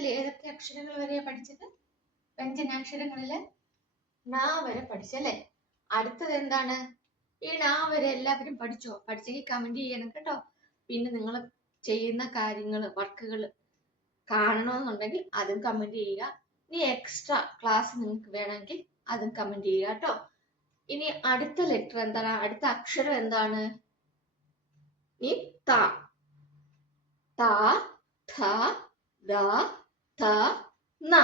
മലയാളത്തിൽ ഏതൊക്കെ അക്ഷരങ്ങൾ വരെയാ പഠിച്ചത്? വ്യഞ്ജനാക്ഷരങ്ങളില് ണ വരെ പഠിച്ചല്ലേ. അടുത്തത് എന്താണ്? ഈ ണ വരെ എല്ലാവരും പഠിച്ചോ? പഠിച്ചെങ്കിൽ കമന്റ് ചെയ്യണം കേട്ടോ. പിന്നെ നിങ്ങൾ ചെയ്യുന്ന കാര്യങ്ങൾ, വർക്കുകൾ കാണണമെന്നുണ്ടെങ്കിൽ അതും കമന്റ് ചെയ്യുക. ഇനി എക്സ്ട്രാ ക്ലാസ് നിങ്ങൾക്ക് വേണമെങ്കിൽ അതും കമന്റ് ചെയ്യുക കേട്ടോ. ഇനി അടുത്ത ലെറ്റർ എന്താണ്? അടുത്ത അക്ഷരം എന്താണ്? ഈ ത. ത, ഥ, ദ, ത, ന.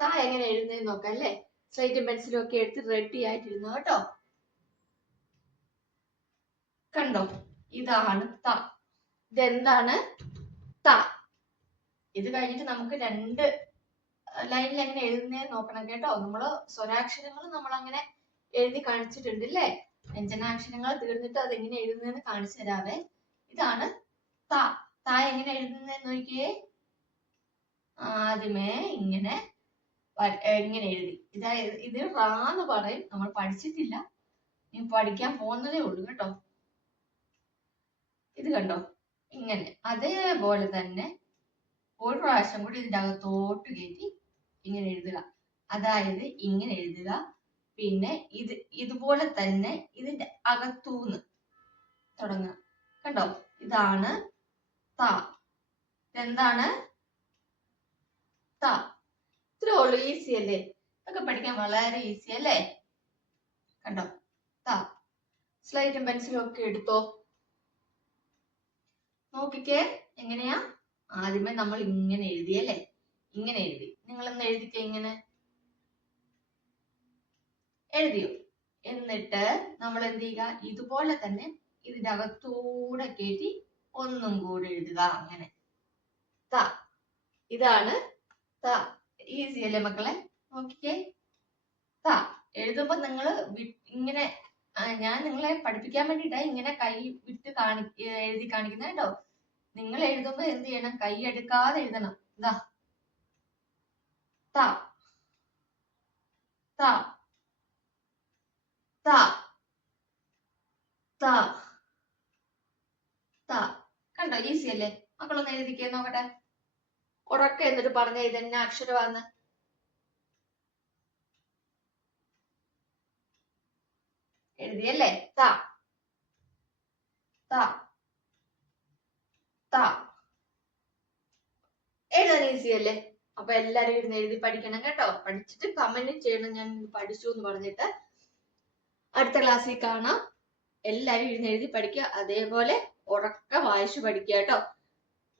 ത എങ്ങനെ എഴുതുന്നത് നോക്കാം അല്ലേ. സ്ലേറ്റും പെൻസിലും ഒക്കെ എടുത്ത് റെഡി ആയിട്ടിരുന്നു കേട്ടോ. കണ്ടോ, ഇതാണ് ത. ഇതെന്താണ്? ത. ഇത് കഴിഞ്ഞിട്ട് നമുക്ക് രണ്ട് ലൈനിൽ എങ്ങനെ എഴുതുന്നതെന്ന് നോക്കണം കേട്ടോ. നമ്മള് സ്വരാക്ഷരങ്ങൾ നമ്മൾ അങ്ങനെ എഴുതി കാണിച്ചിട്ടുണ്ട് അല്ലേ. വ്യഞ്ജനാക്ഷരങ്ങൾ തീർന്നിട്ട് അത് എങ്ങനെ എഴുതുന്നതെന്ന് കാണിച്ചു തരാവേ. ഇതാണ് ത. ത എങ്ങനെ എഴുതുന്നതെന്ന് നോക്കിയേ. ആദ്യമേ ഇങ്ങനെ എഴുതി. ഇത് റാന്ന് പറയും. നമ്മൾ പഠിച്ചിട്ടില്ല, ഇനി പഠിക്കാൻ പോകുന്നതേ ഉള്ളൂ കേട്ടോ. ഇത് കണ്ടോ, ഇങ്ങനെ. അതേപോലെ തന്നെ ഒരു പ്രാവശ്യം കൂടി ഇതിന്റെ അകത്തോട്ട് കയറ്റി ഇങ്ങനെ എഴുതുക. അതായത് ഇങ്ങനെ എഴുതുക. പിന്നെ ഇതുപോലെ തന്നെ ഇതിന്റെ അകത്തൂന്ന് തുടങ്ങുക. കണ്ടോ, ഇതാണ് ത. എന്താണ്? ത. ഇത്രേ ഉള്ളൂ. ഈസി അല്ലേ? ഇതൊക്കെ പഠിക്കാൻ വളരെ ഈസി അല്ലേ. കണ്ടോ, ത. സ്ലേറ്റും പെൻസിലും ഒക്കെ എടുത്തോ. നോക്കിക്കേ എങ്ങനെയാ. ആദ്യമേ നമ്മൾ ഇങ്ങനെ എഴുതിയല്ലേ. ഇങ്ങനെ എഴുതി. നിങ്ങളൊന്ന് എഴുതിക്കേ. ഇങ്ങനെ എഴുതിയോ? എന്നിട്ട് നമ്മൾ എന്ത് ചെയ്യുക? ഇതുപോലെ തന്നെ ഇതിന്റെ അകത്തൂടെ കയറ്റി ഒന്നും കൂടെ എഴുതുക. അങ്ങനെ ത. ഇതാണ് ത. ഈസി അല്ലേ മക്കളെ? നോക്കിക്കേ. ത എഴുതുമ്പോ നിങ്ങൾ ഇങ്ങനെ, ഞാൻ നിങ്ങളെ പഠിപ്പിക്കാൻ വേണ്ടിയിട്ടാ ഇങ്ങനെ കൈ വിട്ട് എഴുതി കാണിക്കുന്നത് കേട്ടോ. നിങ്ങൾ എഴുതുമ്പോ എന്ത് ചെയ്യണം? കൈ എടുക്കാതെ എഴുതണം. ഇതാ ത, ത, ത, ത, ത. കണ്ടോ, ഈസി അല്ലേ? മക്കളൊന്ന് എഴുതിക്കേ നോക്കട്ടെ. ഉറക്കെ എന്നിട്ട് പറഞ്ഞ ഇതെന്നെ അക്ഷരമാന്ന്. എഴുതിയല്ലേ? ത, ത, ത. എഴുതാൻ ഈസി അല്ലേ? അപ്പൊ എല്ലാരും ഇരുന്ന് എഴുതി പഠിക്കണം കേട്ടോ. പഠിച്ചിട്ട് കമന്റ് ചെയ്യണം ഞാൻ പഠിച്ചു എന്ന് പറഞ്ഞിട്ട്. അടുത്ത ക്ലാസ്സിൽ കാണാം. എല്ലാരും ഇരുന്ന് എഴുതി പഠിക്കുക. അതേപോലെ ഉറക്കെ വായിച്ചു പഠിക്കുക കേട്ടോ.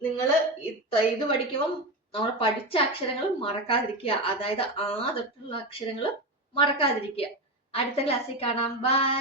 നിങ്ങള് ഇത് പഠിക്കുമ്പോൾ നമ്മൾ പഠിച്ച അക്ഷരങ്ങൾ മറക്കാതിരിക്കുക. അതായത് ആ തൊട്ടുള്ള അക്ഷരങ്ങൾ മറക്കാതിരിക്കുക. അടുത്ത ക്ലാസ്സിൽ കാണാം. ബൈ.